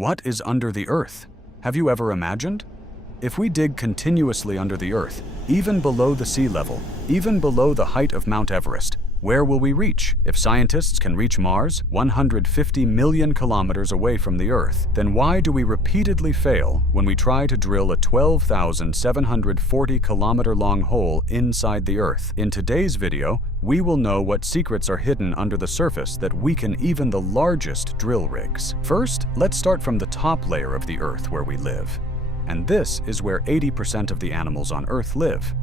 What is under the earth? Have you ever imagined? If we dig continuously under the earth, even below the sea level, even below the height of Mount Everest, where will we reach? If scientists can reach Mars, 150 million kilometers away from the Earth, then why do we repeatedly fail when we try to drill a 12,740-kilometer-long hole inside the Earth? In today's video, we will know what secrets are hidden under the surface that weaken even the largest drill rigs. First, let's start from the top layer of the Earth where we live. And this is where 80% of the animals on Earth live.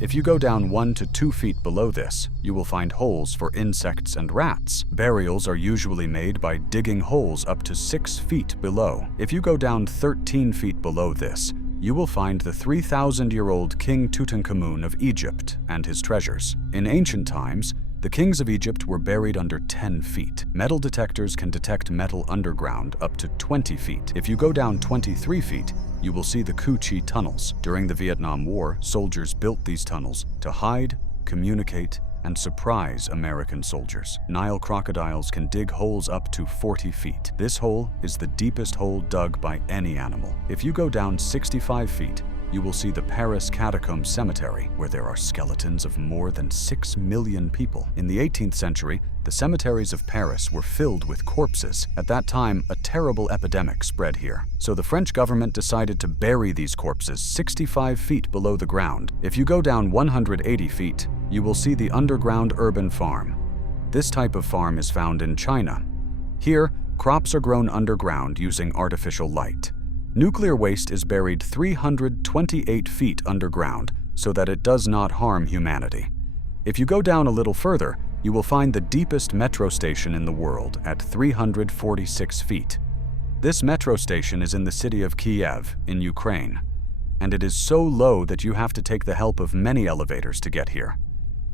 If you go down 1 to 2 feet below this, you will find holes for insects and rats. Burials are usually made by digging holes up to 6 feet below. If you go down 13 feet below this, you will find the 3,000-year-old King Tutankhamun of Egypt and his treasures. In ancient times, the kings of Egypt were buried under 10 feet. Metal detectors can detect metal underground up to 20 feet. If you go down 23 feet, you will see the Cu Chi tunnels. During the Vietnam War, soldiers built these tunnels to hide, communicate, and surprise American soldiers. Nile crocodiles can dig holes up to 40 feet. This hole is the deepest hole dug by any animal. If you go down 65 feet, you will see the Paris Catacomb Cemetery, where there are skeletons of more than 6 million people. In the 18th century, the cemeteries of Paris were filled with corpses. At that time, a terrible epidemic spread here. So the French government decided to bury these corpses 65 feet below the ground. If you go down 180 feet, you will see the underground urban farm. This type of farm is found in China. Here, crops are grown underground using artificial light. Nuclear waste is buried 328 feet underground so that it does not harm humanity. If you go down a little further, you will find the deepest metro station in the world at 346 feet. This metro station is in the city of Kiev in Ukraine, and it is so low that you have to take the help of many elevators to get here.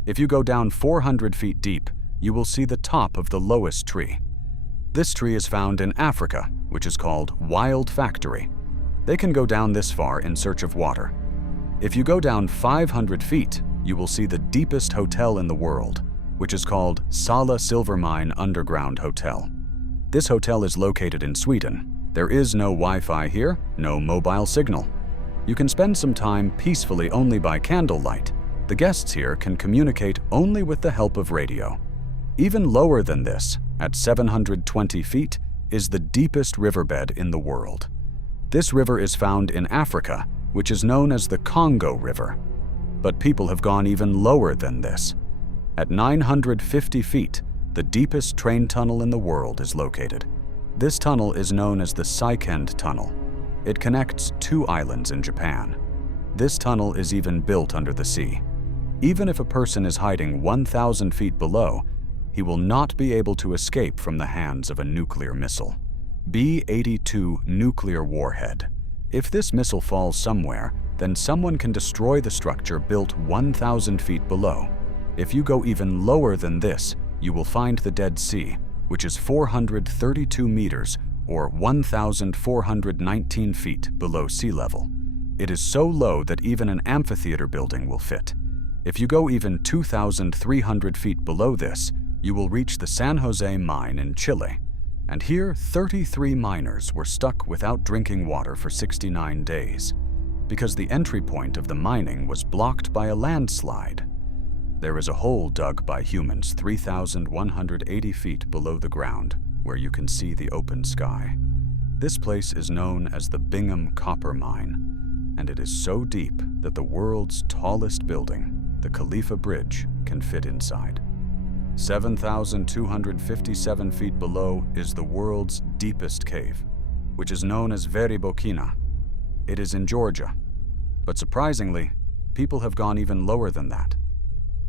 If you go down 400 feet deep, you will see the top of the lowest tree. This tree is found in Africa, which is called Wild Factory. They can go down this far in search of water. If you go down 500 feet, you will see the deepest hotel in the world, which is called Sala Silvermine Underground Hotel. This hotel is located in Sweden. There is no Wi-Fi here, no mobile signal. You can spend some time peacefully only by candlelight. The guests here can communicate only with the help of radio. Even lower than this, at 720 feet, is the deepest riverbed in the world. This river is found in Africa, which is known as the Congo River. But people have gone even lower than this. At 950 feet, the deepest train tunnel in the world is located. This tunnel is known as the Sikend Tunnel. It connects 2 islands in Japan. This tunnel is even built under the sea. Even if a person is hiding 1,000 feet below, he will not be able to escape from the hands of a nuclear missile. B-82 nuclear warhead. If this missile falls somewhere, then someone can destroy the structure built 1,000 feet below. If you go even lower than this, you will find the Dead Sea, which is 432 meters or 1,419 feet below sea level. It is so low that even an amphitheater building will fit. If you go even 2,300 feet below this, you will reach the San Jose mine in Chile. And here, 33 miners were stuck without drinking water for 69 days, because the entry point of the mining was blocked by a landslide. There is a hole dug by humans 3,180 feet below the ground, where you can see the open sky. This place is known as the Bingham Copper Mine, and it is so deep that the world's tallest building, the Khalifa Bridge, can fit inside. 7,257 feet below is the world's deepest cave, which is known as Veribokina. It is in Georgia, but surprisingly, people have gone even lower than that.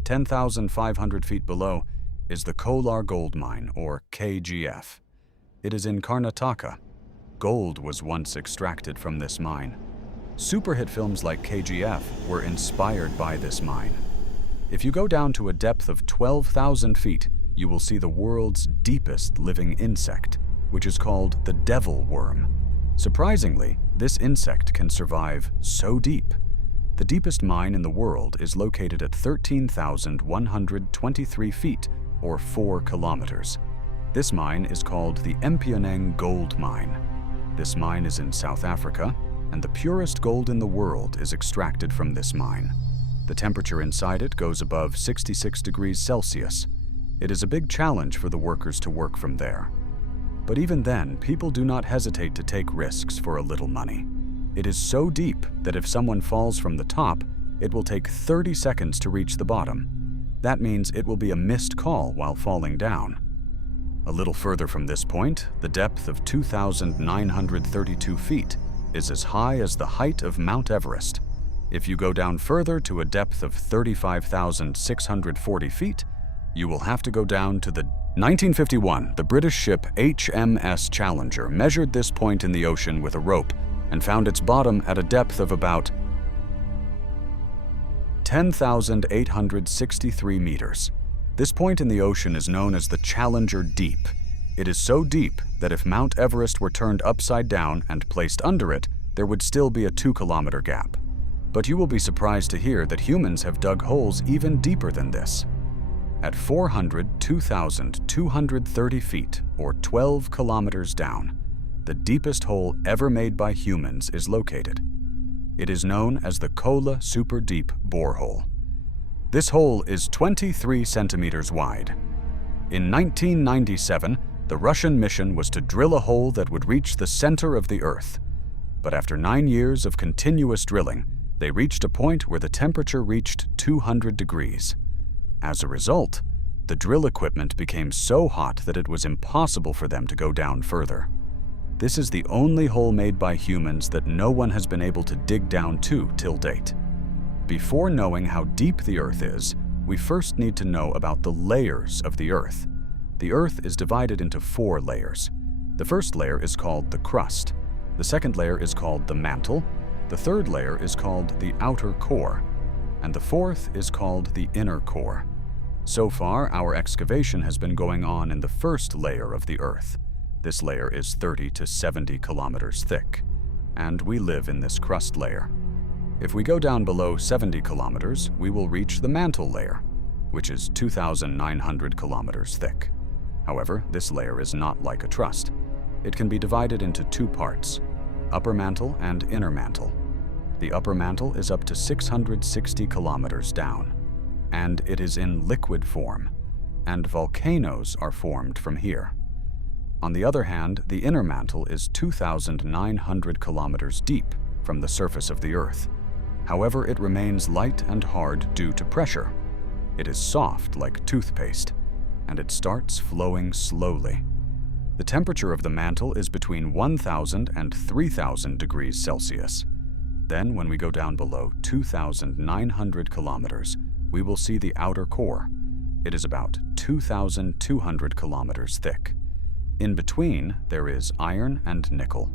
10,500 feet below is the Kolar Gold Mine, or KGF. It is in Karnataka. Gold was once extracted from this mine. Superhit films like KGF were inspired by this mine. If you go down to a depth of 12,000 feet, you will see the world's deepest living insect, which is called the devil worm. Surprisingly, this insect can survive so deep. The deepest mine in the world is located at 13,123 feet, or 4 kilometers. This mine is called the Mpioneng Gold Mine. This mine is in South Africa, and the purest gold in the world is extracted from this mine. The temperature inside it goes above 66 degrees Celsius. It is a big challenge for the workers to work from there. But even then, people do not hesitate to take risks for a little money. It is so deep that if someone falls from the top, it will take 30 seconds to reach the bottom. That means it will be a missed call while falling down. A little further from this point, the depth of 2,932 feet is as high as the height of Mount Everest. If you go down further to a depth of 35,640 feet, you will have to go down to the 1951, the British ship HMS Challenger measured this point in the ocean with a rope and found its bottom at a depth of about 10,863 meters. This point in the ocean is known as the Challenger Deep. It is so deep that if Mount Everest were turned upside down and placed under it, there would still be a 2-kilometer gap. But you will be surprised to hear that humans have dug holes even deeper than this. At 402,230 feet, or 12 kilometers down, the deepest hole ever made by humans is located. It is known as the Kola Super Deep Borehole. This hole is 23 centimeters wide. In 1997, the Russian mission was to drill a hole that would reach the center of the Earth. But after 9 years of continuous drilling, they reached a point where the temperature reached 200 degrees. As a result, the drill equipment became so hot that it was impossible for them to go down further. This is the only hole made by humans that no one has been able to dig down to till date. Before knowing how deep the Earth is, we first need to know about the layers of the Earth. The Earth is divided into 4 layers. The first layer is called the crust. The second layer is called the mantle. The third layer is called the outer core. And the fourth is called the inner core. So far, our excavation has been going on in the first layer of the Earth. This layer is 30 to 70 kilometers thick, and we live in this crust layer. If we go down below 70 kilometers, we will reach the mantle layer, which is 2,900 kilometers thick. However, this layer is not like a trust. It can be divided into 2 parts, upper mantle and inner mantle. The upper mantle is up to 660 kilometers down, and it is in liquid form, and volcanoes are formed from here. On the other hand, the inner mantle is 2,900 kilometers deep from the surface of the Earth. However, it remains light and hard due to pressure. It is soft like toothpaste, and it starts flowing slowly. The temperature of the mantle is between 1,000 and 3,000 degrees Celsius. Then, when we go down below 2,900 kilometers, we will see the outer core. It is about 2,200 kilometers thick. In between, there is iron and nickel,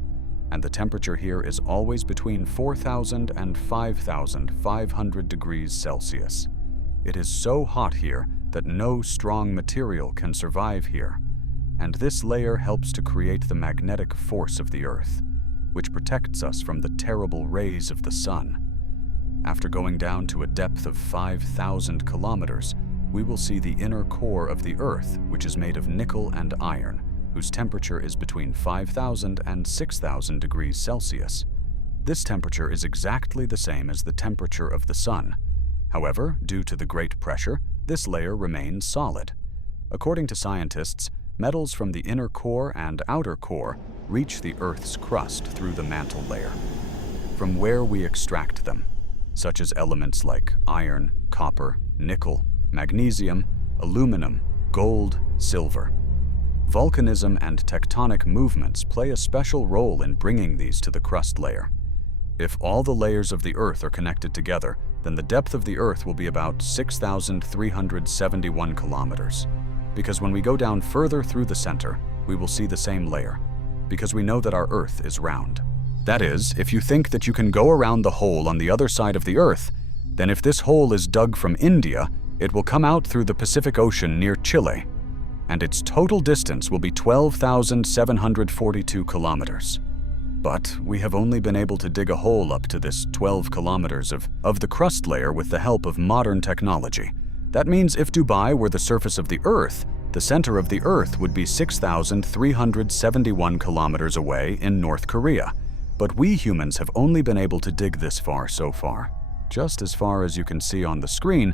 and the temperature here is always between 4,000 and 5,500 degrees Celsius. It is so hot here that no strong material can survive here, and this layer helps to create the magnetic force of the Earth, which protects us from the terrible rays of the sun. After going down to a depth of 5,000 kilometers, we will see the inner core of the Earth, which is made of nickel and iron, whose temperature is between 5,000 and 6,000 degrees Celsius. This temperature is exactly the same as the temperature of the sun. However, due to the great pressure, this layer remains solid. According to scientists, metals from the inner core and outer core reach the Earth's crust through the mantle layer, from where we extract them, such as elements like iron, copper, nickel, magnesium, aluminum, gold, silver. Volcanism and tectonic movements play a special role in bringing these to the crust layer. If all the layers of the Earth are connected together, then the depth of the Earth will be about 6,371 kilometers. Because when we go down further through the center, we will see the same layer, because we know that our Earth is round. That is, if you think that you can go around the hole on the other side of the Earth, then if this hole is dug from India, it will come out through the Pacific Ocean near Chile, and its total distance will be 12,742 kilometers. But we have only been able to dig a hole up to this 12 kilometers of the crust layer with the help of modern technology. That means if Dubai were the surface of the Earth, The center of the Earth would be 6,371 kilometers away in North Korea. But we humans have only been able to dig this far so far. Just as far as you can see on the screen,